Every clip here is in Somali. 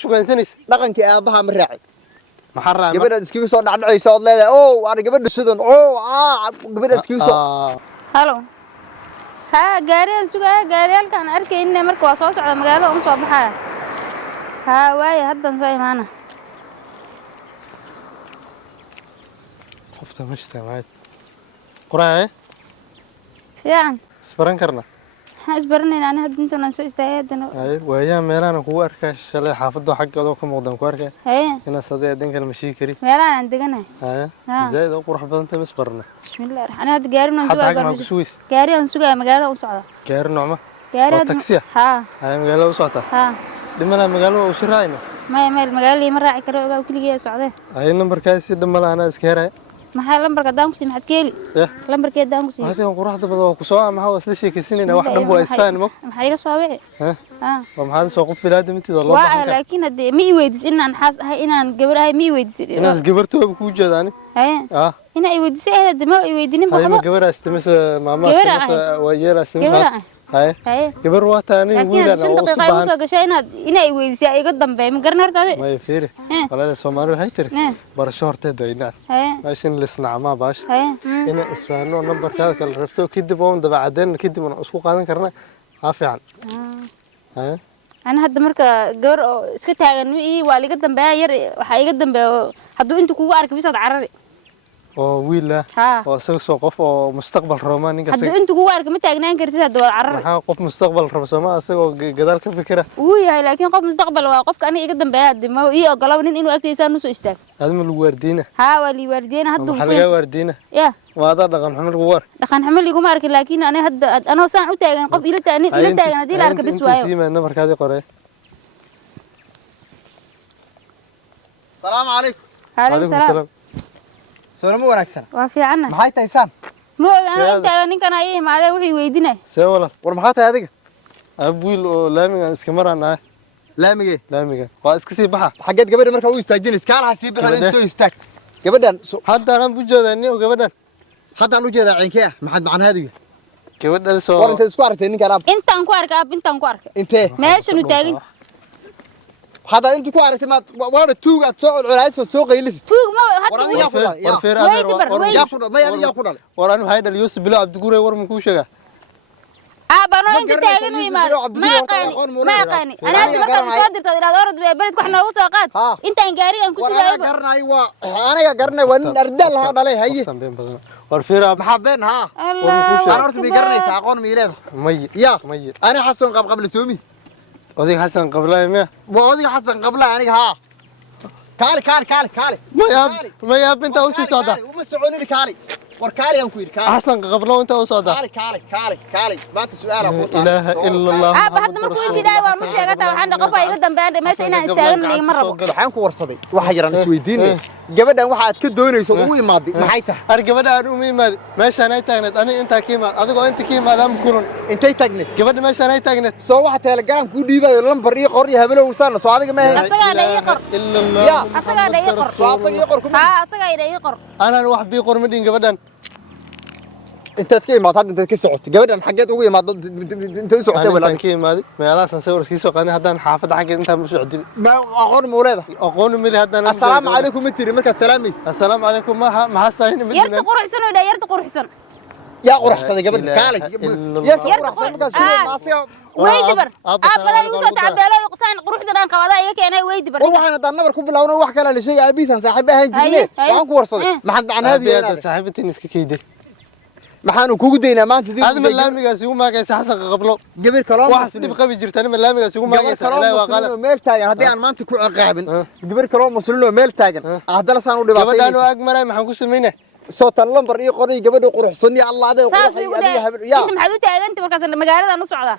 شو كان سنيس لقنك أبها مرعي محرم قبل اسكيو صار عدعي صار لا أوه أنا قبل الشذن أوه قبل اسكيو صار هلو ها قاري سوق قاري كان أركي إني مركو أصوص على مقاله أم صباحها ها واي هدا زي معنا خفت مش سمعت قرأ فعلا سبران كرنا اسبرني أنا هدا أنت نسوي استعدنا أي ويا ميلان كو أركش شلي حافظه حق هذا كم مقدم كوارك هي هنا صديق دينك المشي كري ميران عندنا هاي زي ده قرح بدن أنت مسبرنا بسم الله أنا هدا قاري من حتى حق سوق معك سويس قاري من سوق مقاله أم صعدة كير نعمة قاري تاكسية ها هاي مقالة وصعتها ها دمنا مقالة وشراينا ما المقاله اللي مرة عكره وكل جيه صعدة هاي النمبر كايس دمنا أنا اسكيرها ما هي لمبر قدام قسم حد كيلي لمبر كده قدام قسم هذه قرح ده بدو كسوة ما هو أصل شيء كسيني واحد هو إسفان مو محيرة صابع ها وما هذا سوق في بلاد متي والله لكن هدي مي ويدس إن أنا حاس هاي إن أنا قبل هاي مي ويدس الناس قبرتوا بكوجة داني هاي هنا يودس إيه هذا ما يوديني هاي ما بحبه قبر استمس ماما استمس ويلا استمس هاي قبر واتاني لكن ويلا سنت دقيقة وصل قشينا هنا يودس يا قدام بيم قرن هرتاد ما يفيري ولا الصومالي هاي تري برشور تدوينا ماشين لسنا ما باش هنا إسفانو نمبر كذا كل رفتو كده بوم ده بعدين كده من أسبوع قادم كرنا عافية عن هاي أنا هاد مركا قبر سكت هاجن إيه والي قدام بير وحي قدام بير حدو أنتوا كوجا أركب بيصير عرري ويلا وسوق مستقبل روماني حدو أنتوا كوجا أركب متى أجنان كرتي هاد عرري قف مستقبل رسوما أسوق جدار كفكرة ويا لكن قف مستقبل وقف كأنه يقدم بير ما إيه قلبنا إنه أكتر إنسان نص يستاك هذا من الوردينة واللي وردينا هادو حلقة وردينة يا وهذا دقن حمل الور دقن حمل يقوم أركب لكن أنا هاد أنا وسان أتاجن قف إلى تاني إلى تاني دي لأركب بسوايو سيما النمبر كذا قرأ السلام عليكم عليكم السلام سلام ونكسر وافي عنا محاي تيسان مو أنا أنت كان أيه ما عليه وحي ويدنا سولا ورمحاتها هذيك أبوي لامي اسكمر أنا لامي لامي واسكسي بحا حاجات قبل مركب ويستاجين اسكالها سيب لها سوي استاك قبل حتى أنا بوجد أني وقبل حتى أنا وجد عين كيا ما حد عن هذه قبل سو وأنت سكوارت إنك أنا أنت أنكوارك أنت أنكوارك أنت ماشي نتاجين هذا أنت كوارت ما وانا توقع تسوق العلاج والسوق يلس توق ما وراني ياخذ ما ياخذ وراني هيدا اليوسف بلا عبد الجوري ورم كوشة بانو أنت تاجين ويمال ما قاني أنا عندي مثلا مصادر تدري هذا أرد بلد كحنا وساقات أنت إنكاري أنكو أنا قرنا أيوة أنا قرنا وين أردل هذا ليه هي ورفيرة محبين ها أنا أرد بيقرنا يساقون ميلاد يا أنا حسن قبل سومي أوديك حسن قبلها يميا وأوديك حسن قبلها أنا ها كالي ما يا بنت أوسي صعدة وما سعوني لي كالي وركالي أنكوير كالي حسن قبله أنت أوصعدة كالي ما تسؤال أقول إله إلا الله بعد ما كنت داي ومش يا جتا وحنا قفا يقدم بعد ماشي هنا استاغن لي مرة waxaan ku warsaday waxa yaran isweydiinay gabadhan waxaad ka doonayso ugu imaadi maxay tahay ar gabadhan u imaadi meeshan ay taagneed ani inta kiima adigoo inta kiima adam kulan intay taagneed gabadha meeshan ay taagneed soo waxa telegram ku dhiibayo lambar iyo qor iyo habalow saan soo adiga ma ahayn asaga dhayay qor ya asaga dhayay qor soo asaga iyo qor kuma asaga dhayay qor ana wax bi qor midin gabadhan intaad ka imaad hadda intaad ka socotay gabadhan xageed ugu imaad inta u socotay walaal ka imaadi meelahaas sawir iska soo qani haddaan xaafada xageed inta ma socdin ma aqoon muuleeda aqoon mili haddaan assalaamu calaykum tiri markaad salaamaysa assalaamu calaykum ma hasayn midin yarta quruxsan oo yarta quruxsan yaa quruxsaday gabadha kaalay yarta quruxsan markaas ma asiga weydibar badan ugu soo tacabeelay qosaan quruxda dhan qabada iga keenay weydibar waxaan hadda nabar ku bilowno wax kale la sheegay aabiisan saaxiib ahaan jirnay waxaan ku warsaday maxad macnaheedu saaxiibtiin iska keeday maxaan kugu deynaa maanta dib aad malaamigaas ugu maagaysa xasan qablo gabar kale wax dib qabi jirtaan malaamigaas ugu maagaysa ilaa waa qala meel taagan hadii aan maanta ku ciqaabin gabar kale oo musliin oo meel taagan hadana saan u dhibaatay gabadhan oo ag maray maxaan ku sameeynaa soo tan lambar iyo qoray gabadha quruxsan ya Allah adeeg adiga habel ya inta maxaad u taaganta markaas magaalada u socdaa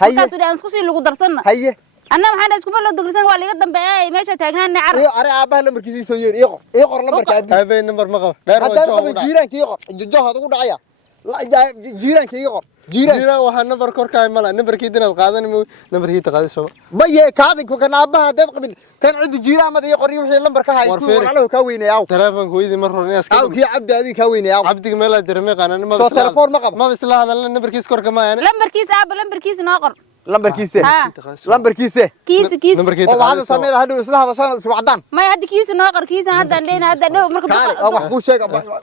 markaas u isku sii lagu darsanna haye anna waxaan isku bal dogrisan waa liga dambeeyay meesha taagnaan car iyo ari aabaha lambarkiisa soo yeer iyo qor lambarka aabaha lambar ma qabo dheer waa jooga jiiraanka iyo qor jojohad ugu dhacaya jiiraanka iyo qor jiiraan waxa number korkaay mala numberkiisa inaad qaadan numberkiisa qaadayso baye kaadi ku kan aabaha dad qabin kan cid jiiraamada iyo qor wixii lambar ka hay ku walaalo ka weynaaw telefoonku weydii mar hore inaas ka ki abdi adi ka weynaaw abdiga meel aad jirmay qaanan ma soo telefoon ma qabo ma isla hadalna numberkiisa korka ma yaani lambarkiisa aaba lambarkiisa noo qor لمبر كيسه لمبر كيسه كيس وهذا سميده هذا اسلها هذا سوعدان ما هدي كيس ناقر كيس هذا عندنا هذا دو مركب كاري او waxbuu sheeg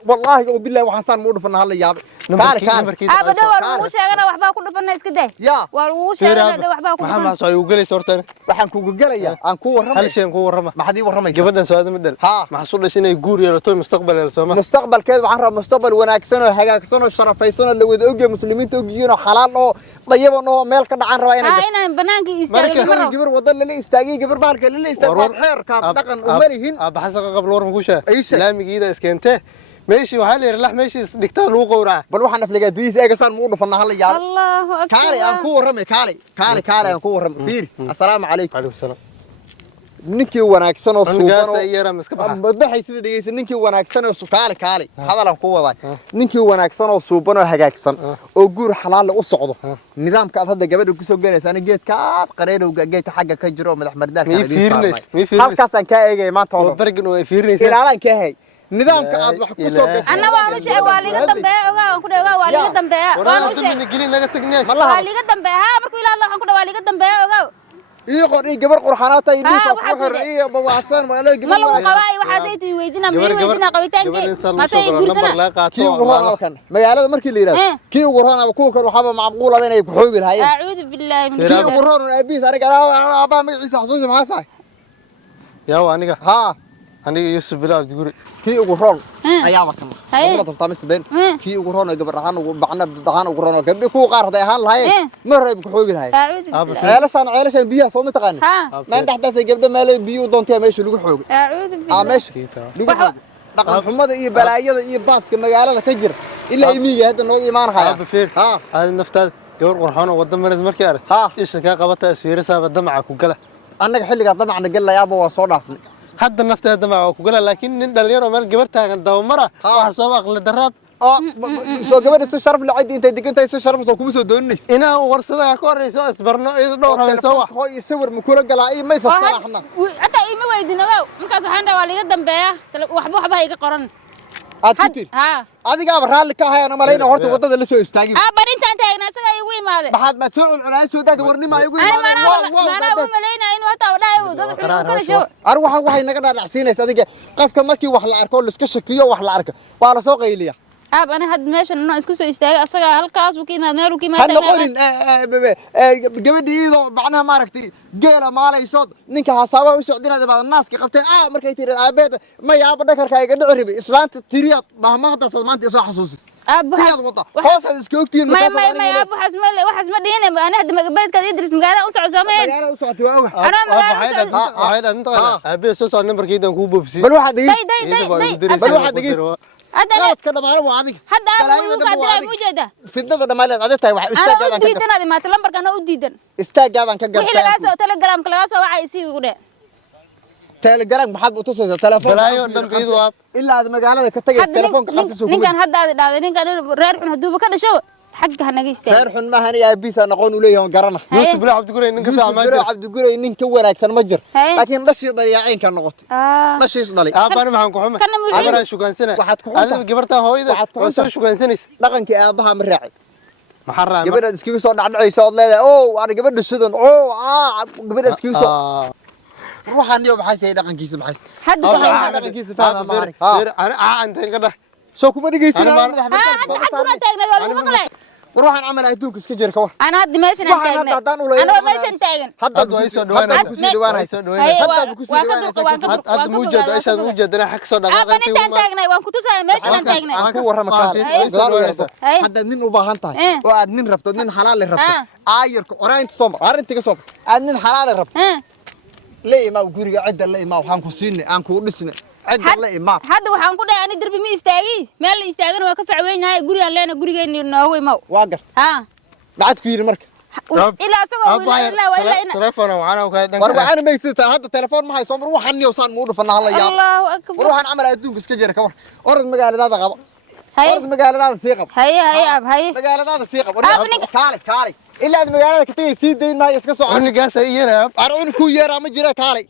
wallahi oo billahi waxaan san muu dhufana hal yaab كاري aba dawar uu sheegana waxba ku dhufana iska day war uu sheegana waxba ku dhufana maxaa soo ay u galayso horta waxaan kugu galaya aan ku warramay hal shay ku warrama ma hadii warramaysa gabadhan soo aad midal maxaa soo dhashay inay guur yeelato mustaqbal Soomaa mustaqbalkeed waxaan rabaa mustaqbal wanaagsan oo hagaagsan oo sharafaysan oo la wada ogyahay muslimiinta ogyihiin oo xalaal oo dayaban oo meel ka dhacan rabaa inaan banaanka istaago gabar wada la istaagay gabar baalka la istaagay xeerka dhaqan u malihin aba xasan qabl war muku shaa islaamiga iskente meeshii waxa la yiraahdaa meeshii dhigtaa lagu qowraa bal waxaan afliga diis eega san muu dhufana hal yaab Allahu akbar kaali aan ku warramay kaali aan ku warramay fiir assalaamu alaykum salaam ninkii wanaagsan oo suuban oo yara miska baxa madaxay sida dhigaysan ninkii wanaagsan oo kaali hadalan ku waday ninkii wanaagsan oo suuban oo hagaagsan oo guur xalaal u socdo nidaamka aad hadda gabadha ku soo galaysan geedka aad qareerowga geedka xagga ka jiro madax mardaalka hadii saarnay halkaas aan ka eegay maanta oo bargin oo ay fiirinaysa ilaalan ka hay nidaamka aad wax ku soo gashay ana waan u sheegay waa liga dambeeyo ogaa ku dhaw waa liga dambeeyo waan u sheegay gelin naga tagnaa waa liga dambeeyo ha markuu ilaahay waxaan ku dhaw waa liga dambeeyo ogaa قرني جبر قرحانات يديك وحر بواسان ما لا جبر ما لو قواي وحاسيت ويدينا مين ويدينا قويتان ما سي غورسنا كي ورانا كان magaalada markii la yiraahdo kii waraana ku kan waxaba macquul ah inay ku xoogi lahaayeen a'uudu billahi min kii waraana abiis ariga aba magaciisa xasuus ma haasay yaa aniga ha aniga Yusuf Bilaal Guri kii ugu roon ayaa wakan ma tartama isbeen kii ugu roon gabar rahan ugu bacna dahan ugu roon gabdhi ku qaarday ahaan lahaayeen ma reeb ku xoogi lahaayeen ceelashan biyaha soo ma taqaan ma dhaxdaas gabdha meel biyo doontaa meesha lagu xoogo a'uudu billahi meesha dhaqan xumada iyo balaayada iyo baaska magaalada ka jira ilaa imiga hadda noo iimaan haya ha aad naftaad gabar qurxoon wada maris markii arag isha ka qabata isfiirisa damaca ku gala annaga xilliga damacna galayaaba waa soo dhaafnay hadda nafteeda ma ku gala laakiin nin dhalinyaro meel gabar taagan dawmara waxa soo aqli daraab soo gabadha si sharaf la cid intay digantay si sharaf soo kuma soo doonaysa ina warsada ka horeyso isbarno iyo dhowr hayso wax hooy sawir ma kula galaa ay maysa salaxna hada ima weydinado markaas waxaan dhaw liga dambeeya waxba iga qoran aad kitir adiga raali ka hayana malayna horta wadada la soo istaagay bari intaan taagna isaga igu imaade baxad ma soo cunay soo dad warnima igu imaade ana u malayna inuu hata wadaayo dad xulun kala soo waxay naga dhaadhacsiinaysa adiga qofka markii wax la arko la iska shakiyo wax la arko waa la soo qayliya أنا هاد ماشي إنه إسكو سو يستاهل أصلا هالكاس وكيما نارو كيما هل نقولين جبدي إيده معناها ما ركتي جيلا ما على يصاد نك هسوا وسعدنا بعض الناس كقبتين مركي تير العباد ما يعبد ذكر كاي قد عربي إسلام تريات ما هذا صدمات يصح حسوس تريات وطا خلاص إسكو كتير ما أبو حزم وحزم دينا أنا هاد بلد كذا يدرس مقالة أسعد زمان مقالة أسعد واوح أنا مقالة هاي أنت أبي أساس على نمبر كيدا نكوبه بسي بل واحد بل واحد هذا كذا ما هو عادي هذا مو قادر موجودة في النظر ما له عادتها واحد أنا أوديدن هذا ما تلمبر كنا أوديدن استاجابان كجرا وحيل لقاسو تلجرام كلقاسو وعايسي وكده تلجرام بحد بتصل تلفون بلايو دم بيدواب إلا هذا مقالة كتجي تلفون كحسسه نين كان هذا نين كان رير هدوب كده شو حقها نجيستي رير ما هني أبيس أنا قون وليه قرنا يوسف بلا عبد القرين نين كفى عماجر عبد القرين نين كورا أكثر مجر لكن رش ضياعين كان نقط رش يصدلي أنا معهم كحومة أنا شو كان سنة أنا جبرتها هو إذا وأنت شو كان سنة لكن كأبها من راعي محرم جبرت اسكيو صار عند عيسى لا أوه أنا جبرت الشدن أوه جبرت اسكيو صار روح عندي وبحث هيدا عن كيس بحث حد عن كيس فاهم ما أعرف أنا أنت كده شو كم بدي جيسي أنا حد تاجنا ولا مقلع وروح عن عمل هيدوك اسكجر كور أنا هاد ماشي نتاجنا أنا ماشي نتاجنا حد يسوي دوانة بكسي دوانة حد بكسي دوانة حد موجود إيش هذا موجود أنا حكي صدق أنا نتاجنا وان كنتو ساي ماشي نتاجنا أنا ورا مكان حد نين وباهنتا وأد نين ربطو نين حلال ربطو عايرك أورانت صمر أرنت كصمر أد نين حلال ربطو ليه ما وجوري عدة ليه ما وحنكو سيني أنكو لسنا عدة ليه ما هذا وحنكو ده أنا دربي مي استاجي مال استاجنا وكفى وين هاي جوري علينا جوري إنه هو ما واقف بعد كبير مرك إلا سوى ولا إن تلفون وعنا وكذا وربع أنا ما يصير هذا التلفون ما هي صمر روح عني وصان مود فنها الله يا الله أكبر وروح عن عمل أدوك اسكجر كور أرد مقالة هذا غضب أرد مقالة هذا سيقب هاي مقالة هذا سيقب كاري إلا هذا مقالة كتير سيد دين ما يسكسو أنا قاسي يرى أرون كويرة مجرى كاري